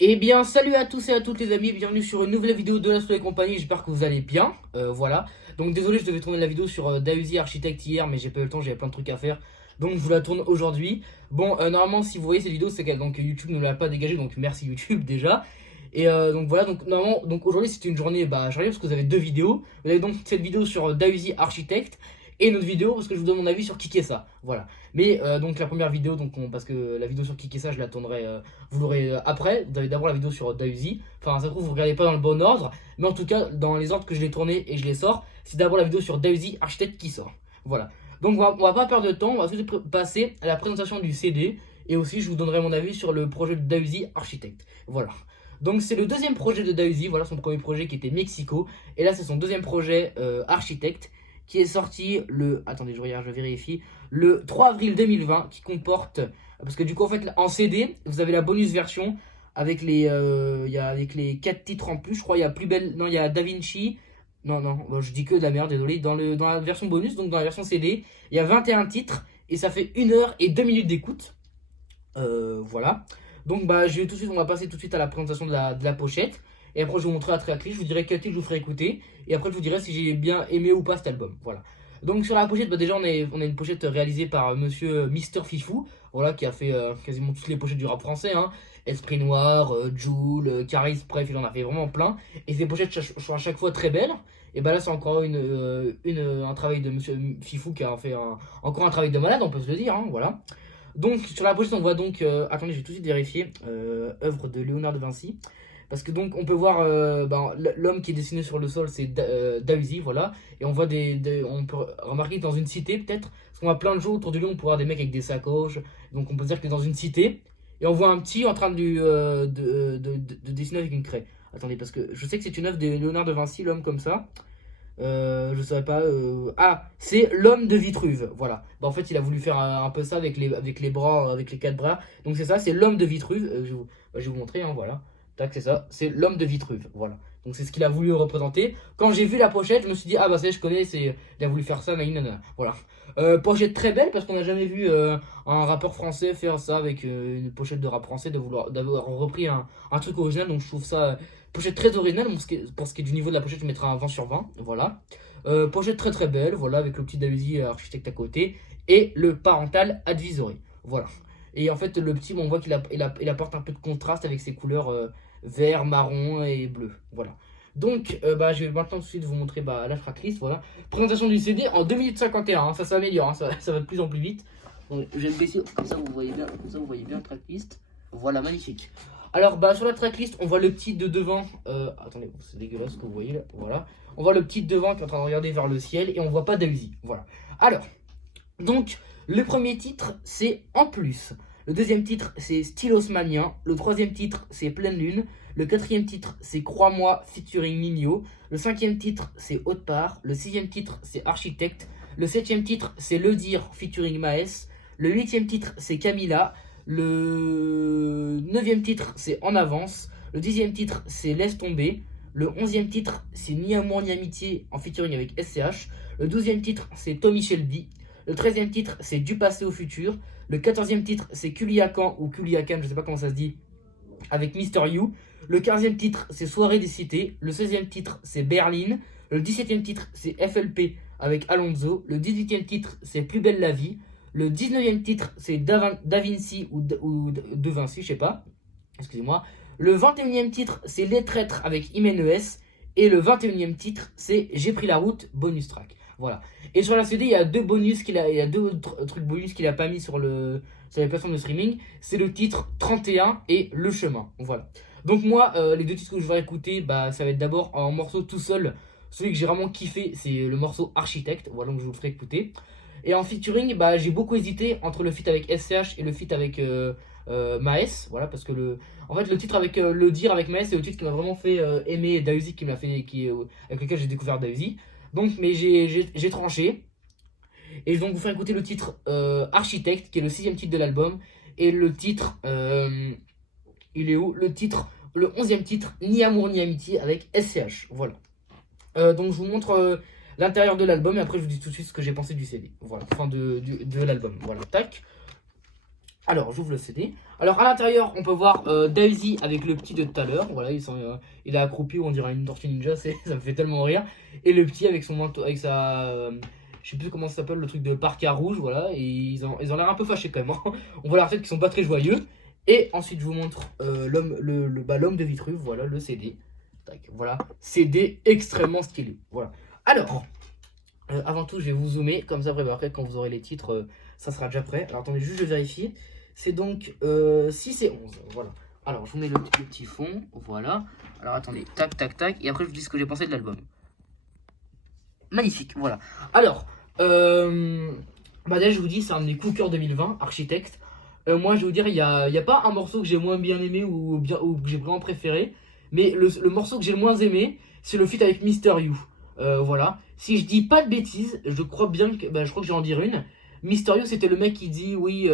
Eh bien, salut à tous et à toutes les amis, bienvenue sur une nouvelle vidéo de Lasso et compagnie, j'espère que vous allez bien, voilà. Donc désolé, je devais tourner la vidéo sur Dausi Architect hier, mais j'ai pas eu le temps, j'avais plein de trucs à faire, donc je vous la tourne aujourd'hui. Bon, normalement, si vous voyez cette vidéo, c'est que donc, YouTube ne l'a pas dégagée, donc merci YouTube déjà. Et donc voilà, donc normalement, donc aujourd'hui c'était une journée chargée parce que vous avez deux vidéos. Vous avez donc cette vidéo sur Dausi Architect et une autre vidéo parce que je vous donne mon avis sur Kikessa, voilà. Mais donc la première vidéo, donc parce que la vidéo sur Kikessa, je la tournerai vous l'aurez après. Vous avez d'abord la vidéo sur Dausi. Enfin, ça se trouve, vous regardez pas dans le bon ordre. Mais en tout cas, dans les ordres que je l'ai tourné et je les sors, c'est d'abord la vidéo sur Dausi Architect qui sort. Voilà. Donc, on va pas perdre de temps. On va tout de suite passer à la présentation du CD. Et aussi, je vous donnerai mon avis sur le projet de Dausi Architect. Voilà. Donc, c'est le deuxième projet de Dausi. Voilà son premier projet qui était Mexico. Et là, c'est son deuxième projet Architect qui est sorti le. Attendez, je regarde, je vérifie. Le 3 avril 2020 qui comporte parce que du coup, en fait, en CD, vous avez la bonus version avec avec les 4 titres en plus. Je crois il y a Plus Belle. Non, il y a Da Vinci. Non, non, bon, je dis que de la merde, désolé. Dans la version bonus, donc dans la version CD, il y a 21 titres et ça fait 1 h et 2 minutes d'écoute. Voilà. Donc, je vais tout de suite, on va passer tout de suite à la présentation de la pochette. Et après, je vais vous montrer la tracklist. Je vous dirai quel titre je vous ferai écouter. Et après, je vous dirai si j'ai bien aimé ou pas cet album. Voilà. Donc, sur la pochette, déjà, on a une pochette réalisée par monsieur Mister Fifou. Voilà, qui a fait quasiment toutes les pochettes du rap français. Hein. Esprit Noir, Jul, Caris, bref, il en a fait vraiment plein. Et ces pochettes sont à chaque fois très belles. Et là, c'est encore un travail de monsieur Fifou qui a fait encore un travail de malade, on peut se le dire. Hein, voilà. Donc sur la pochette on voit donc, attendez je vais tout de suite vérifier, œuvre de Léonard de Vinci. Parce que donc on peut voir l'homme qui est dessiné sur le sol c'est Dausi, voilà. Et on voit on peut remarquer que dans une cité peut-être, parce qu'on voit plein de gens autour de lui, on peut voir des mecs avec des sacoches. Donc on peut dire que est dans une cité. Et on voit un petit en train de dessiner avec une craie. Attendez parce que je sais que c'est une œuvre de Léonard de Vinci, l'homme comme ça. Je saurais pas. Ah, c'est l'homme de Vitruve. Voilà. En fait, il a voulu faire un peu ça avec les bras, avec les quatre bras. Donc c'est ça, c'est l'homme de Vitruve. Je vais vous montrer. Hein, voilà. Tac, c'est ça. C'est l'homme de Vitruve. Voilà. Donc c'est ce qu'il a voulu représenter. Quand j'ai vu la pochette, je me suis dit ah bah ça je connais. Il a voulu faire ça. Nanana. Voilà. Pochette très belle parce qu'on n'a jamais vu un rappeur français faire ça avec une pochette de rap français, d'avoir repris un truc original. Donc je trouve ça pochette très originale, pour ce qui est du niveau de la pochette, je mettrai un 20 sur 20. Voilà. Pochette très très belle, voilà, avec le petit Daisy architecte à côté. Et le parental advisory. Voilà. Et en fait, le petit, on voit qu'il apporte un peu de contraste avec ses couleurs vert, marron et bleu. Voilà. Donc, je vais maintenant tout de suite vous montrer la tracklist. Voilà. Présentation du CD en 2 minutes 51. Hein, ça s'améliore, hein, ça va de plus en plus vite. Donc, je vais me baisser, comme ça vous voyez bien, la tracklist. Voilà, magnifique. Alors, sur la tracklist, on voit le petit de devant. Attendez, c'est dégueulasse ce que vous voyez là. Voilà. On voit le petit de devant qui est en train de regarder vers le ciel et on voit pas Dausi. Voilà. Alors, donc, le premier titre, c'est En plus. Le deuxième titre, c'est Stylos Mania. Le troisième titre, c'est Pleine Lune. Le quatrième titre, c'est Crois-moi featuring Nino. Le cinquième titre, c'est Haute Part. Le sixième titre, c'est Architecte. Le septième titre, c'est Le Dire featuring Maes. Le huitième titre, c'est Camilla. Le neuvième titre, c'est En avance. Le dixième titre, c'est Laisse tomber. Le onzième titre, c'est Ni amour ni amitié en featuring avec SCH. Le douzième titre, c'est Tommy Shelby. Le treizième titre, c'est Du passé au futur. Le quatorzième titre, c'est Kuliakan ou Kuliakan, je sais pas comment ça se dit, avec Mister You. Le quinzième titre, c'est Soirée des cités. Le seizième titre, c'est Berlin. Le dix-septième titre, c'est FLP avec Alonso. Le dix-huitième titre, c'est Plus belle la vie. Le 19e titre, c'est Da Vinci ou De Vinci, je sais pas. Excusez-moi. Le 21e titre, c'est Les Traîtres avec Imenes. Et le 21e titre, c'est J'ai pris la route, bonus track. Voilà. Et sur la CD, il y a il y a deux trucs bonus qu'il a pas mis sur les plateformes de streaming. C'est le titre 31 et Le chemin. Voilà. Donc moi, les deux titres que je vais écouter, ça va être d'abord en morceau tout seul. Celui que j'ai vraiment kiffé, c'est le morceau Architecte. Voilà, donc je vous le ferai écouter. Et en featuring, j'ai beaucoup hésité entre le feat avec SCH et le feat avec Maes. Voilà, parce que en fait, le titre avec Le Dire avec Maes, c'est le titre qui m'a vraiment fait aimer Dausi, avec lequel j'ai découvert Dausi. Donc, mais j'ai tranché. Et donc, vous faire écouter le titre Architecte, qui est le sixième titre de l'album. Et le titre, il est où? Le 11e titre, Ni amour ni amitié avec SCH. Voilà. Donc je vous montre l'intérieur de l'album et après je vous dis tout de suite ce que j'ai pensé du CD. Voilà, enfin de l'album. Voilà, tac. Alors, j'ouvre le CD. Alors, à l'intérieur, on peut voir Daisy avec le petit de tout à l'heure. Voilà, il est accroupi, on dirait une tortue ninja, ça me fait tellement rire. Et le petit avec son manteau, avec sa. Je sais plus comment ça s'appelle, le truc de parka rouge, voilà. Et ils ont l'air un peu fâchés quand même, hein. On voit leur tête qu'ils sont pas très joyeux. Et ensuite, je vous montre l'homme de Vitruve, voilà, le CD. Tac, voilà, CD extrêmement stylé. Voilà. Alors, avant tout, je vais vous zoomer, comme ça, après quand vous aurez les titres, ça sera déjà prêt. Alors, attendez, juste je vérifie. C'est donc 6 et 11. Voilà. Alors, je vous mets le petit fond. Voilà. Alors, attendez. Tac, tac, tac. Et après, je vous dis ce que j'ai pensé de l'album. Magnifique. Voilà. Alors, déjà, je vous dis, c'est un de mes coups de cœur 2020, Architecte. Moi, je vais vous dire, il y a pas un morceau que j'ai moins bien aimé ou que j'ai vraiment préféré. Mais le morceau que j'ai le moins aimé, c'est le feat avec Mister You. Voilà. Si je dis pas de bêtises, je crois bien que. Bah, je crois que j'ai en dire une. Mysterio, c'était le mec qui dit oui,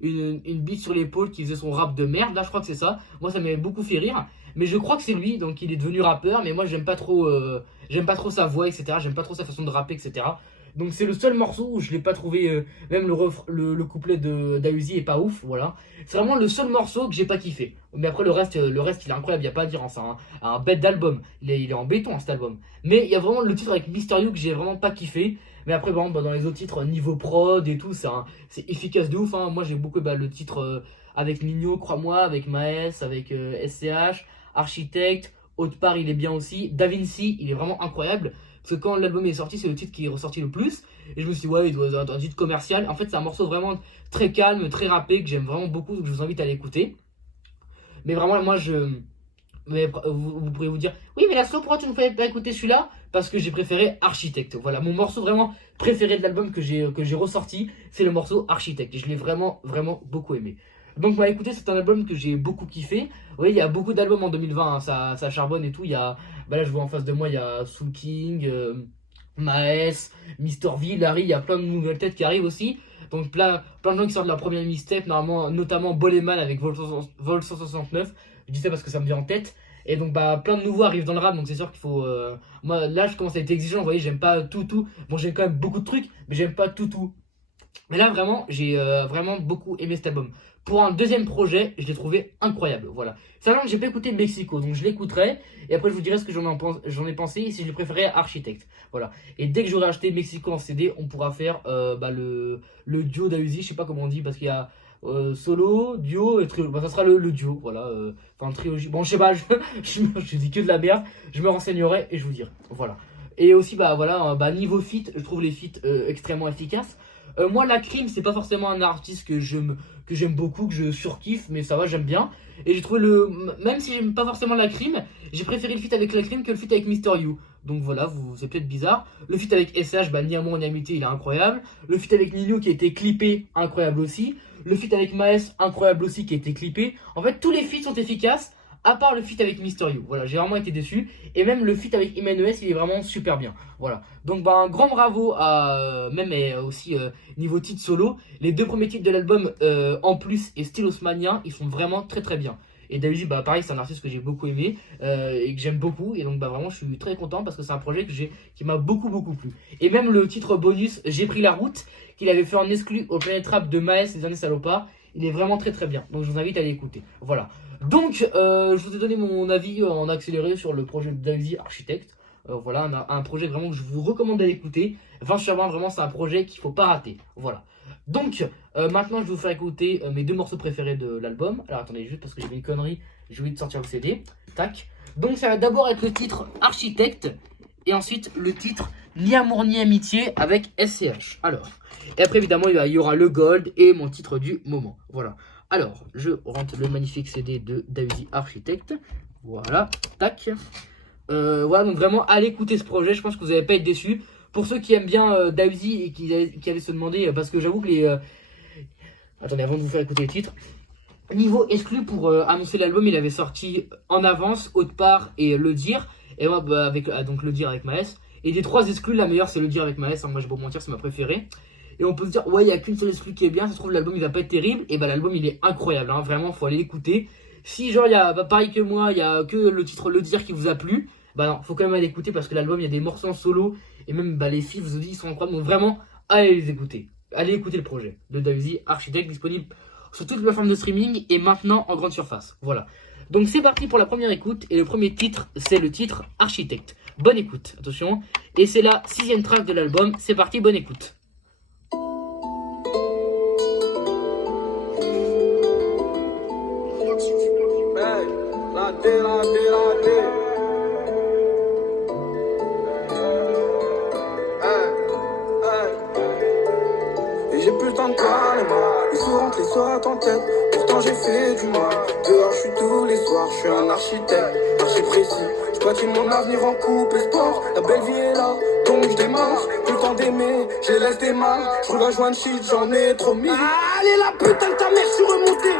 une bite sur l'épaule qui faisait son rap de merde. Là, je crois que c'est ça. Moi, ça m'avait beaucoup fait rire. Mais je crois que c'est lui, donc il est devenu rappeur. Mais moi, j'aime pas trop sa voix, etc. J'aime pas trop sa façon de rapper, etc. Donc c'est le seul morceau où je l'ai pas trouvé, même le couplet de d'Auzi est pas ouf, voilà. C'est vraiment le seul morceau que j'ai pas kiffé. Mais après le reste il est incroyable, y a pas à dire, hein, c'est un bête d'album. Il est en béton, hein, cet album. Mais il y a vraiment le titre avec Mysterio que j'ai vraiment pas kiffé. Mais après, par exemple, dans les autres titres, niveau prod et tout, c'est efficace de ouf, hein. Moi j'ai beaucoup le titre avec Nino, crois-moi, avec Maes, avec SCH, Architecte, Autre part il est bien aussi. Da Vinci, il est vraiment incroyable. Parce que quand l'album est sorti, c'est le titre qui est ressorti le plus. Et je me suis dit, ouais, il doit être un titre commercial. En fait, c'est un morceau vraiment très calme, très rappé, que j'aime vraiment beaucoup, donc je vous invite à l'écouter. Mais vraiment, moi, mais vous pourrez vous dire, oui, mais Laszlo, pourquoi tu ne fais pas écouter celui-là? Parce que j'ai préféré Architecte. Voilà, mon morceau vraiment préféré de l'album que j'ai ressorti, c'est le morceau Architecte. Et je l'ai vraiment, vraiment beaucoup aimé. Donc, bah écoutez, c'est un album que j'ai beaucoup kiffé. Oui, il y a beaucoup d'albums en 2020, hein, ça charbonne et tout. Bah là, je vois en face de moi, il y a Soul King, Maes, Mister V, Larry, il y a plein de nouvelles têtes qui arrivent aussi. Donc, plein de gens qui sortent de leur première mixtape, normalement, notamment Boleman avec Vol 169. Je dis ça parce que ça me vient en tête. Et donc, bah, plein de nouveaux arrivent dans le rap, donc c'est sûr qu'il faut. Moi, là, je commence à être exigeant, vous voyez, j'aime pas tout. Bon, j'aime quand même beaucoup de trucs, mais j'aime pas tout. Mais là, vraiment, j'ai vraiment beaucoup aimé cet album. Pour un deuxième projet, je l'ai trouvé incroyable. Voilà. Sachant que j'ai pas écouté Mexico, donc je l'écouterai. Et après, je vous dirai ce que j'en ai pensé et si j'ai préféré Architecte. Voilà. Et dès que j'aurai acheté Mexico en CD, on pourra faire le duo d'Auzi. Je sais pas comment on dit, parce qu'il y a solo, duo et trio. Bah, ça sera le duo. Voilà. Enfin, trilogie. Bon, je sais pas, je dis que de la merde. Je me renseignerai et je vous dirai. Voilà. Et aussi, bah voilà, niveau feat, je trouve les feats extrêmement efficaces. Moi, la Crime, c'est pas forcément un artiste que j'aime beaucoup, que je surkiffe, mais ça va, j'aime bien. Et j'ai trouvé même si j'aime pas forcément la Crime, j'ai préféré le feat avec la Crime que le feat avec Mister You. Donc voilà, c'est peut-être bizarre. Le feat avec SH, ni amour ni amitié, il est incroyable. Le feat avec Nino qui a été clippé, incroyable aussi. Le feat avec Maes, incroyable aussi, qui a été clippé. En fait, tous les feats sont efficaces, à part le feat avec Mister You. Voilà, j'ai vraiment été déçu. Et même le feat avec Emmanuel, il est vraiment super bien. Voilà. Donc un grand bravo à même et aussi niveau titre solo. Les deux premiers titres de l'album en plus et Stylosmania, ils sont vraiment très très bien. Et Daisy, pareil, c'est un artiste que j'ai beaucoup aimé et que j'aime beaucoup. Et donc vraiment, je suis très content parce que c'est un projet qui m'a beaucoup plu. Et même le titre bonus, J'ai pris la route, qu'il avait fait en exclu au Planet Rap de Maes les années salopards, il est vraiment très très bien. Donc je vous invite à l'écouter. Voilà. Donc je vous ai donné mon avis en accéléré sur le projet de Daisy Architecte. Voilà, un projet vraiment que je vous recommande d'aller écouter. 20 sur 20, vraiment, c'est un projet qu'il faut pas rater. Voilà. Donc, maintenant, je vais vous faire écouter mes deux morceaux préférés de l'album. Alors, attendez, juste parce que j'ai fait une connerie, j'ai oublié de sortir le CD. Tac. Donc, ça va d'abord être le titre Architecte. Et ensuite, le titre Ni amour ni amitié avec SCH. Alors, et après, évidemment, il y aura le Gold et mon titre du moment. Voilà. Alors, je rentre le magnifique CD de Daisy Architecte. Voilà. Tac. Voilà, donc vraiment, allez écouter ce projet, je pense que vous n'allez pas être déçus. Pour ceux qui aiment bien Daisy et qui allaient se demander, parce que j'avoue que attendez, avant de vous faire écouter les titres, niveau exclu pour annoncer l'album, il avait sorti En Avance, Autre part et Le Dire. Et moi, avec donc Le Dire avec Maes. Et des trois exclus, la meilleure, c'est Le Dire avec Maes. Hein, moi, je vais pas mentir, c'est ma préférée. Et on peut se dire, ouais, il n'y a qu'une seule exclu qui est bien, ça se trouve, l'album il va pas être terrible. Et l'album il est incroyable, hein, vraiment, faut aller l'écouter. Si genre il y a pareil que moi, il y a que le titre Le Dire qui vous a plu, non, faut quand même aller écouter parce que l'album il y a des morceaux en solo et même les filles vous dit ils sont incroyables, donc vraiment allez les écouter. Allez écouter le projet de Daisy Architecte disponible sur toutes les plateformes de streaming et maintenant en grande surface. Voilà. Donc c'est parti pour la première écoute et le premier titre c'est le titre Architecte. Bonne écoute, attention. Et c'est la 6ème track de l'album, c'est parti, bonne écoute. Hey, la D. Et j'ai plus le temps de parler, moi. Les sourds rentrent, les soirs en tête. Pourtant j'ai fait du mal. Dehors, je suis tous les soirs. Je suis un architecte, archi précis. Je bâtis mon avenir en couple et sport. La belle vie est là, donc je démarre. Plus le temps d'aimer, je les laisse démarrer. Je roule à joint de shit, j'en ai trop mis. Allez, la putain de ta mère, je suis remonté.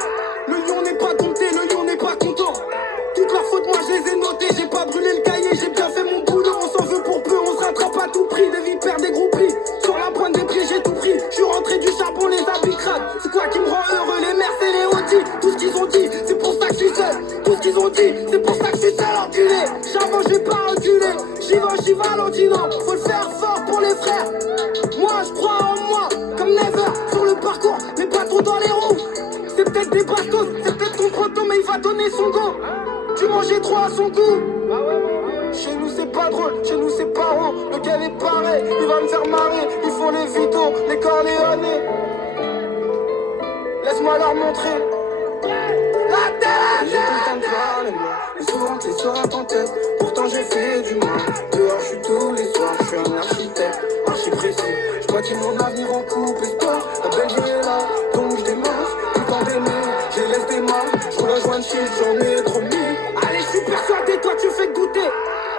Le lion n'est pas dompté, le lion n'est pas content. Toute la faute, moi je les ai notés. J'ai pas brûlé le cahier, j'ai bien fait mon boulot. On s'en veut pour peu, on se rattrape à tout prix. Des vipères, des groupies. Sur la pointe des pieds, j'ai tout pris. Je suis rentré du charbon, les habits crades. C'est quoi qui me rend heureux, les mers et les Audi. Tout ce qu'ils ont dit, c'est pour ça que je suis seul. Tout ce qu'ils ont dit, c'est pour ça que je suis seul, enculé. Charbon, je vais pas reculer. J'y vais à l'ordinant. Faut le faire fort pour les frères. Moi, je crois en moi, comme never. Sur le parcours, mais pas trop dans les roues. C'est peut-être des bastos, c'est peut-être ton proto, mais il va donner son go. Tu mangeais trop à son goût. Chez nous c'est pas drôle, chez nous c'est pas rond. Le gars est pareil, il va me faire marrer. Ils font les vidéos, les corléonais. Laisse-moi leur montrer. La tête, j'ai tout le temps de parler, moi. Et souvent t'es sur en tête. Pourtant j'ai fait du mal. Dehors je suis tous les soirs, je suis un architecte, archi précis. Je bâtis mon avenir en couple et sport. La belle vie est là, donc je démarre. Tout le temps d'aimer, je les laisse démarrer. Je roule à joint de shit, j'en ai trop mis. Allez, je suis persuadé, toi tu fais goûter.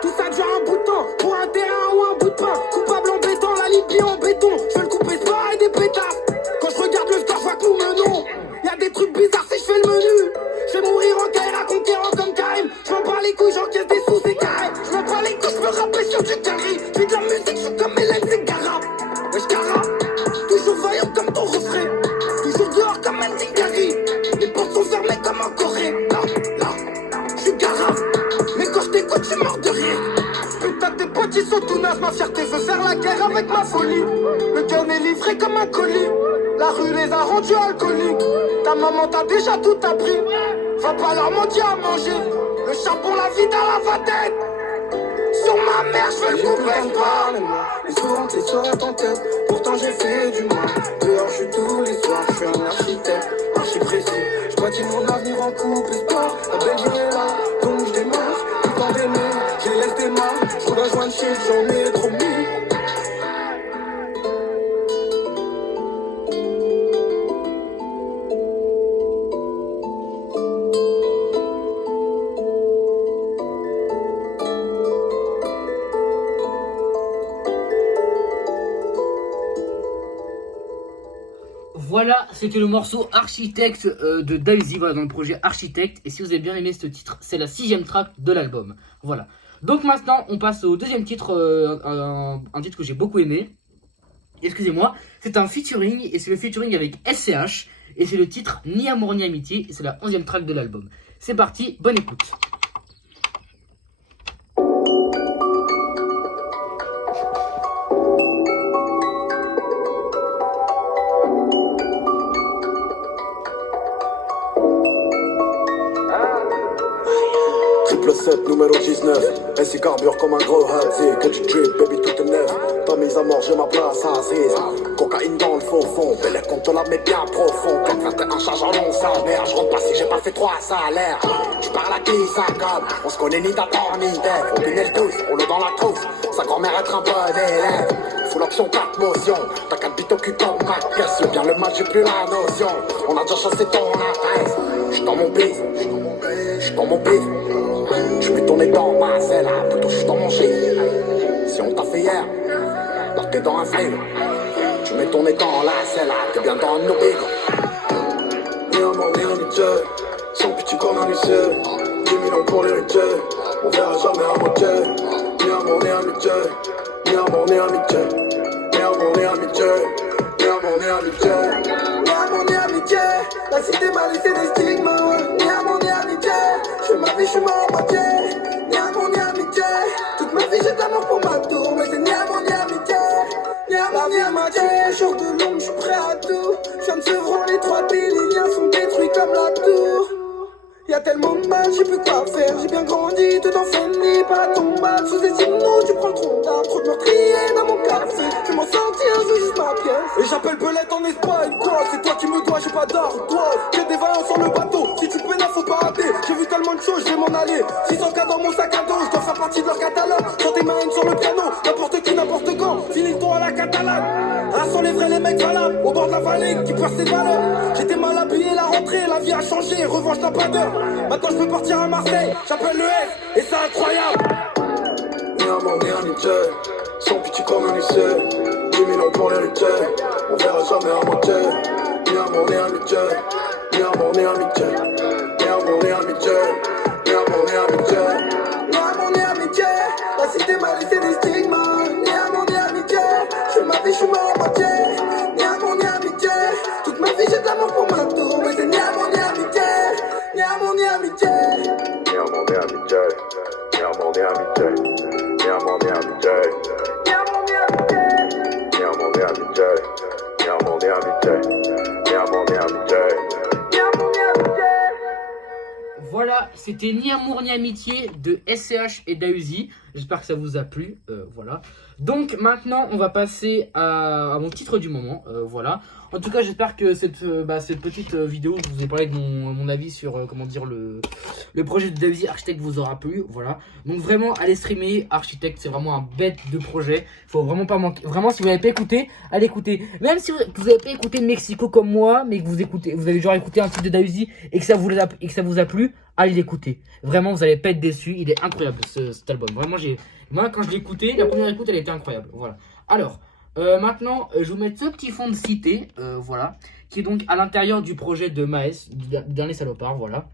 Tout ça dure un bout de temps, pour un terrain ou un bout de pain. Coupable en béton, la Libye en béton. Je veux le couper ce et des pétasses. Quand je regarde le star, je vois que nous menons. Y'a des trucs bizarres si je fais le menu. Je vais mourir en carrière, conquérant comme Karim. Je m'en bats les couilles, j'encaisse des sous, c'est carré. Je m'en bats les couilles, je me rappelle sur du carré. Je fais de la musique, je suis comme Hélène Ségara. Wesh Cara, toujours vaillant comme ton refrain. Toujours dehors comme un Zingari. Les portes sont fermées comme en Corée. Là, je suis garave. Mais quand je t'écoute, je suis mort de rire. Putain, tes potes ils sont tout nazes. Ma fierté veut faire la guerre avec ma folie. Le gun est livré comme un colis. La rue les a rendus alcooliques. Ta maman t'a déjà tout appris. Va pas leur mentir à manger. Le charbon, la vie dans la vadette. Sur ma mère, je veux le couper pas. Les souvent t'es sur en tête. Pourtant j'ai fait du mal. Dehors je suis tous les soirs. Je suis un architecte, archi précis. Je bâtis mon avenir en couple et sport. La belle vie est là, donc je démarre. Tout le temps d'aimer, je les laisse démarrer. Je roule à joint de shit, j'en ai trop mis. Voilà, c'était le morceau Architecte de Daisy, voilà, dans le projet Architecte. Et si vous avez bien aimé ce titre, c'est la 6ème track de l'album. Voilà. Donc maintenant, on passe au deuxième titre, un titre que j'ai beaucoup aimé. Excusez-moi, c'est un featuring, et c'est le featuring avec SCH. Et c'est le titre Ni amour ni amitié, et c'est la 11ème track de l'album. C'est parti, bonne écoute. Triple 7, numéro 19. Ainsi carbure comme un gros Hadzi. Que tu drip, baby, tout est neuf. Pas mise à mort, j'ai ma place à Aziz. Cocaïne dans le faux fond. Bel air qu'on te la met bien profond. 421 charge en long salaire. Je rentre pas si j'ai pas fait 3 salaires. Tu parles à qui ça comme? On se connaît ni d'abord ni d'Ève. Au le 12, rouleau dans la trousse. Sa grand-mère être un bon élève. Full option 4 motions. T'as 4 bits occupants ma question. Bien le mal, j'ai plus la notion. On a déjà chassé ton adresse. J'suis dans mon bif. J'suis dans mon bif. J'suis tourné dans ma selle, plutôt j'suis dans mon shit. Si on t'a fait hier, là t'es dans un film. Tu mets ton nez dans la selle, t'es bien dans nos bigos. Ni amour ni amitié, sans pitié comme un lycée. 10 000 ans pour l'héritier, on verra jamais à moitié. Ni amour ni amitié, ni amour ni amitié. Ni amour ni amitié, ni amour ni amitié. Ni amour ni amitié, la cité m'a laissé des stigmas. Ni amour ni amitié, j'fais ma vie, j'suis mort en moitié. Ni amour ni amitié, toute ma vie j'ai de l'amour pour ma tour. Mais c'est ni amour ni amitié, ni amour ni amitié. Jour de l'ombre, j'suis prêt à tout. J'viens de Sevron, les 3 billes, les liens sont tellement mal, j'ai plus quoi faire. J'ai bien grandi, tout en fini, pas ton mal. Sous-estime-nous, tu prends le tronc d'arbre. Trop de meurtriers dans mon café. Je vais m'en sortir, je veux juste ma pièce. Et j'appelle Belette en Espagne, quoi. C'est toi qui me dois, j'ai pas d'ardoise. J'ai des vaillants sur le bateau, si tu peux là, faut pas rater. J'ai vu tellement de choses, je vais m'en aller. 600 cas dans mon sac à dos, je dois faire partie de leur catalogue. Chantez ma haine sur le piano, n'importe qui, n'importe quand. Finis le ton à la catalane. Ah, sont les vrais, les mecs valables. Au bord de la vallée, qui perd ses valeurs. J'étais mal habillé, la rentrée, la vie a changé. Revanche n'a pas d'heure. Maintenant je peux partir à Marseille, j'appelle le F, et c'est incroyable. Ni amour, ni amitié, sans pitié comme un lycée. 10 000 ans pour l'héritier, on verra jamais à moitié. Ni amour, ni amitié, ni amour, ni amitié. Ni amour, ni amitié, ni amour, ni amitié. Ni amour, ni amitié. La cité m'a laissé des stigmas. Ni amour, ni amitié. Je fais ma vie, je suis mort à moitié. Ni amour, ni amitié. Toute ma vie, j'ai de l'amour pour ma tour. Mais c'est ni amour, ni amitié. Ni amour, ni amitié. Ni amour, ni amitié. Ni amour, ni amitié. Ni amour, ni amitié. Ni amour, ni amitié. Ni amour, ni amitié. Ni amour, ni amitié. Ni amour, ni amitié. Ni amour, ni amitié. Voilà, c'était Ni amour ni amitié de SCH et Dausi. J'espère que ça vous a plu. Voilà. Donc maintenant, on va passer à mon titre du moment. Voilà. En tout cas, j'espère que cette petite vidéo, je vous ai parlé de mon avis sur comment dire le projet de Dausi Architect vous aura plu. Voilà. Donc vraiment, allez streamer Architect, c'est vraiment un bête de projet. Faut vraiment pas manquer. Vraiment, si vous n'avez pas écouté, allez écouter. Même si vous n'avez pas écouté Mexico comme moi, mais que vous avez genre écouté un titre de Dausi et que ça vous a plu, allez l'écouter. Vraiment, vous allez pas être déçus. Il est incroyable cet album. Vraiment, moi quand je l'ai écouté, la première écoute, elle était incroyable. Voilà. Alors. Maintenant, je vous mets ce petit fond de cité, voilà, qui est donc à l'intérieur du projet de Maes, du dernier salopard, voilà.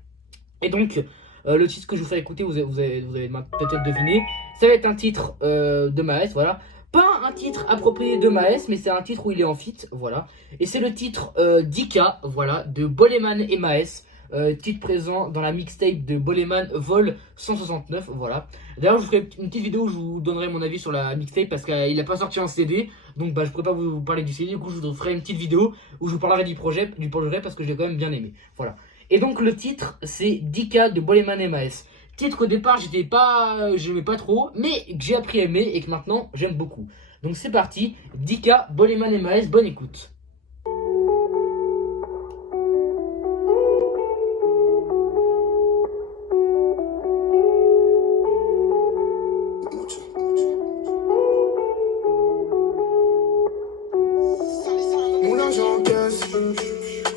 Et donc, le titre que je vous fais écouter, vous allez peut-être deviner, ça va être un titre de Maes, voilà. Pas un titre approprié de Maes, mais c'est un titre où il est en feat, voilà. Et c'est le titre Dika, voilà, de Boleman et Maes. Titre présent dans la mixtape de Boleman Vol 169, voilà. D'ailleurs, je vous ferai une petite vidéo où je vous donnerai mon avis sur la mixtape parce qu'il n'a pas sorti en CD, donc je pourrais pas vous parler du CD. Du coup, je vous ferai une petite vidéo où je vous parlerai du projet parce que j'ai quand même bien aimé, voilà. Et donc le titre, c'est Dika de Boleman et Maes. Titre qu'au départ, j'aimais pas trop, mais que j'ai appris à aimer et que maintenant j'aime beaucoup. Donc c'est parti, Dika, Boleman et Maes, bonne écoute.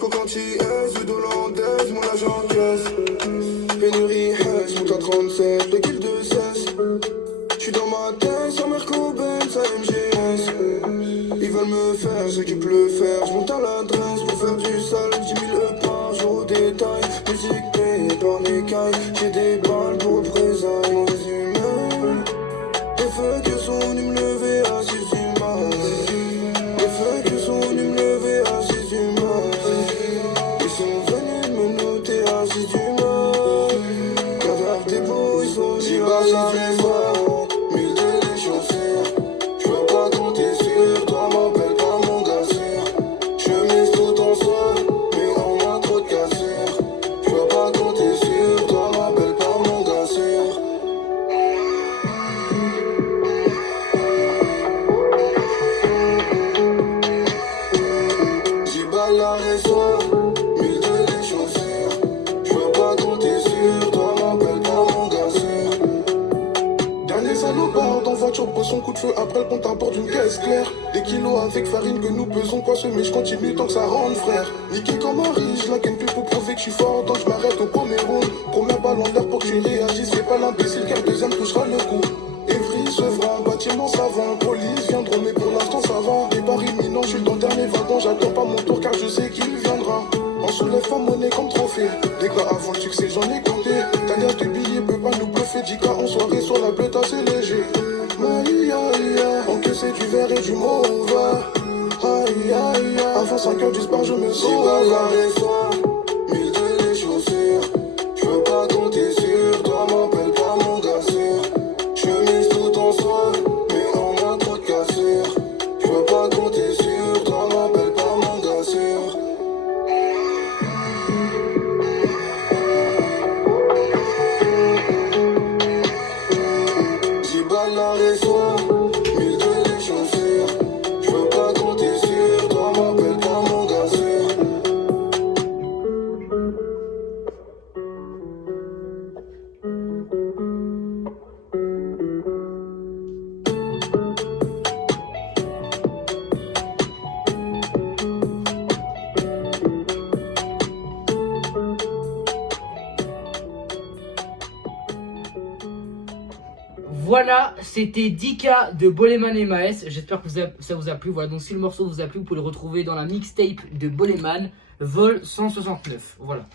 Coquantillaise, de l'hollandaise, mon agent en caisse. Pénurie Hess, monte à 37, le kill de cesse. J'suis dans ma tête, sans Merco Benz, AMGS. Ils veulent me faire, j'occupe le fer. J'monte à l'adresse pour faire du sale. 10 000 par jour au détail. Musique payée par les cailles. J'ai des balles pour représailles. Mauvais humeur. Les feux que sont venus me lever à 6 du mat. Les feux que sont venus me lever à 6 du mat. Ils sont venus me noter à 6 du mat. Cadavre des beaux, ils sont venus à 6 du mat. Son coup de feu après le compte à bord d'une caisse claire. Des kilos avec farine que nous pesons quoi ce mais je continue tant que ça rentre frère. Niqué comme un riche, la gagne plus pour prouver que je suis fort. Donc je m'arrête au premier round. Promets balle en l'air pour que tu réagisses. Fais pas l'imbécile car le deuxième touchera le coup. Evry se fera, bâtiment savant. Police viendront mais pour l'instant ça va. Départ imminent, je suis dans le dernier wagon. J'attends pas mon tour car je sais qu'il viendra. On soulève en monnaie comme trophée. Des gars avant le succès j'en ai compté. Gagnage de billets peut pas nous bluffer. 10K en soirée sur la bleuta c'est léger. Encaisser du verre et du mauvais. Aïe aïe aïe. Avant 5h du sport je me sauve. Mille de les chaussures. Je veux pas compter sur toi, m'appelle pas mon gars sûr. Je mise tout en soi, mais on a trop de cassures. Je veux pas compter sur toi, m'appelle pas mon gars sûr. Voilà, c'était 10K de Boleman et Maes. J'espère que ça vous a plu. Voilà, donc si le morceau vous a plu, vous pouvez le retrouver dans la mixtape de Boleman, Vol 169. Voilà.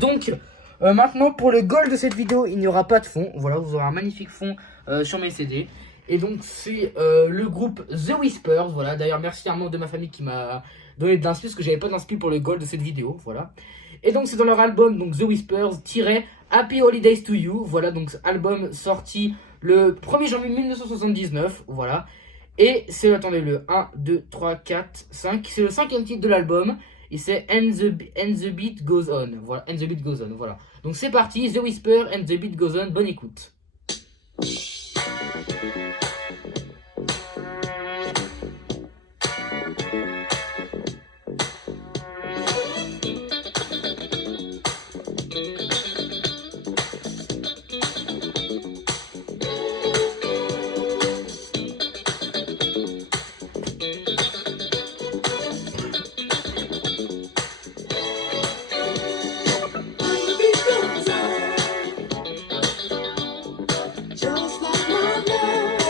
Donc, maintenant pour le goal de cette vidéo, il n'y aura pas de fond. Voilà, vous aurez un magnifique fond sur mes CD. Et donc, c'est le groupe The Whispers. Voilà, d'ailleurs, merci à un membre de ma famille qui m'a donné de l'inspi parce que j'avais pas d'inspi pour le goal de cette vidéo. Voilà. Et donc, c'est dans leur album, donc The Whispers-Happy Holidays to You. Voilà, donc album sorti le 1er janvier 1979, voilà. Et c'est, attendez, le 1, 2, 3, 4, 5. C'est le 5e titre de l'album. Et c'est And the Beat Goes On. Voilà, And the Beat Goes On, voilà. Donc c'est parti, The Whisper, And the Beat Goes On. Bonne écoute. Just like my love.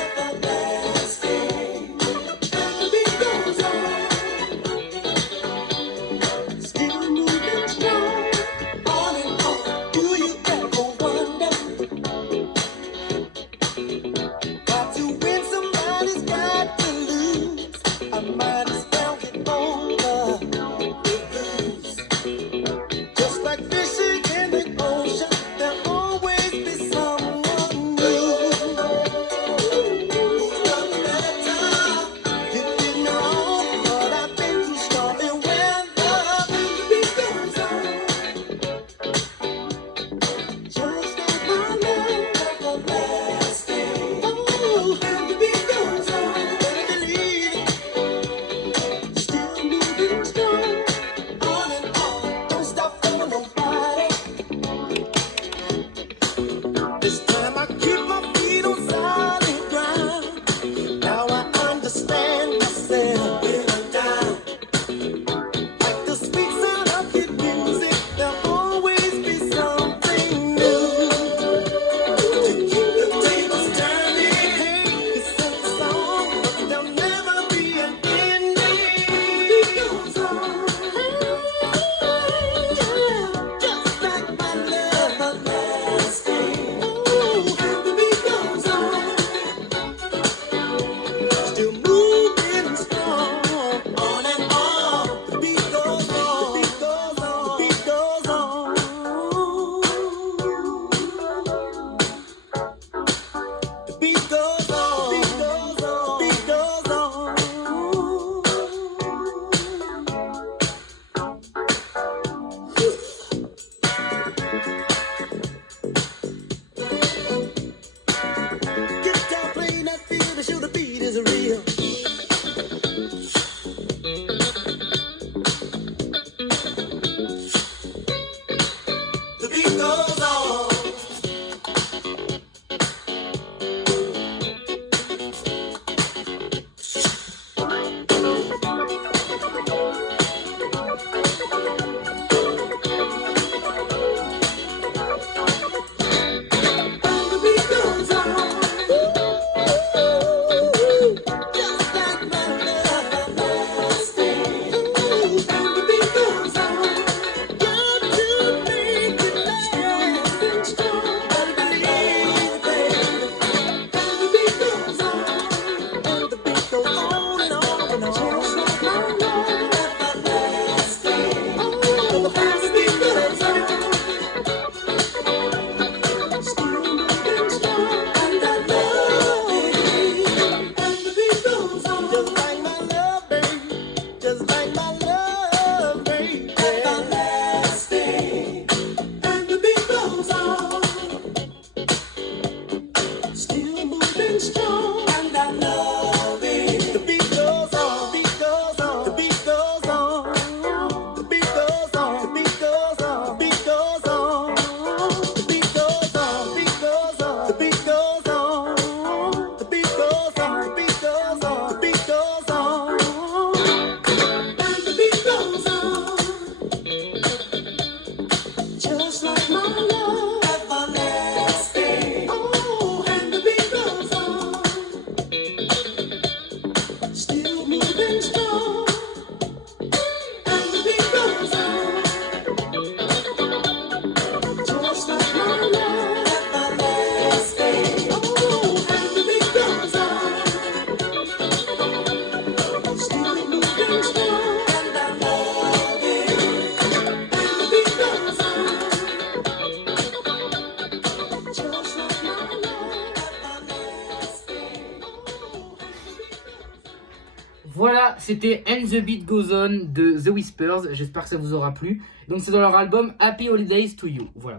c'était And the Beat Goes On de The Whispers. J'espère que ça vous aura plu. Donc c'est dans leur album Happy Holidays to You. Voilà.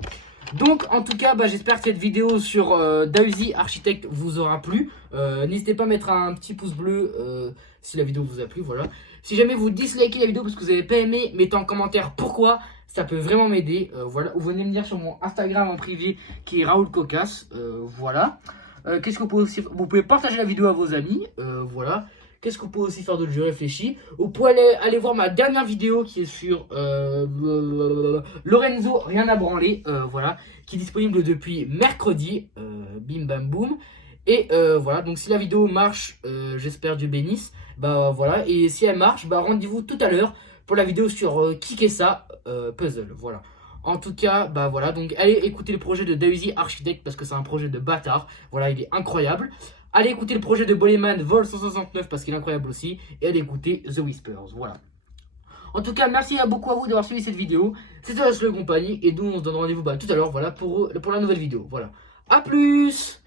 Donc en tout cas, j'espère que cette vidéo sur Dausi Architect vous aura plu. N'hésitez pas à mettre un petit pouce bleu si la vidéo vous a plu. Voilà. Si jamais vous dislikez la vidéo parce que vous n'avez pas aimé, mettez en commentaire pourquoi. Ça peut vraiment m'aider. Voilà. Ou venez me dire sur mon Instagram en privé qui est Raoul Cocasse. Voilà. Qu'est-ce que vous pouvez aussi... Vous pouvez partager la vidéo à vos amis. Voilà. Qu'est-ce que vous pouvez aussi faire d'autre? Je réfléchis. Vous pouvez aller voir ma dernière vidéo qui est sur Lorenzo, rien à branler. Voilà. Qui est disponible depuis mercredi. Bim bam boum. Et voilà. Donc si la vidéo marche, j'espère Dieu bénisse. Voilà. Et si elle marche, rendez-vous tout à l'heure pour la vidéo sur Kikessa Puzzle. Voilà. En tout cas, voilà. Donc allez écouter le projet de Dausi Architect parce que c'est un projet de bâtard. Voilà, il est incroyable. Allez écouter le projet de Boleman Vol 169 parce qu'il est incroyable aussi. Et allez écouter The Whispers. Voilà. En tout cas, merci beaucoup à vous d'avoir suivi cette vidéo. C'était la compagnie. Et nous, on se donne rendez-vous tout à l'heure. Voilà, pour la nouvelle vidéo. Voilà. A plus!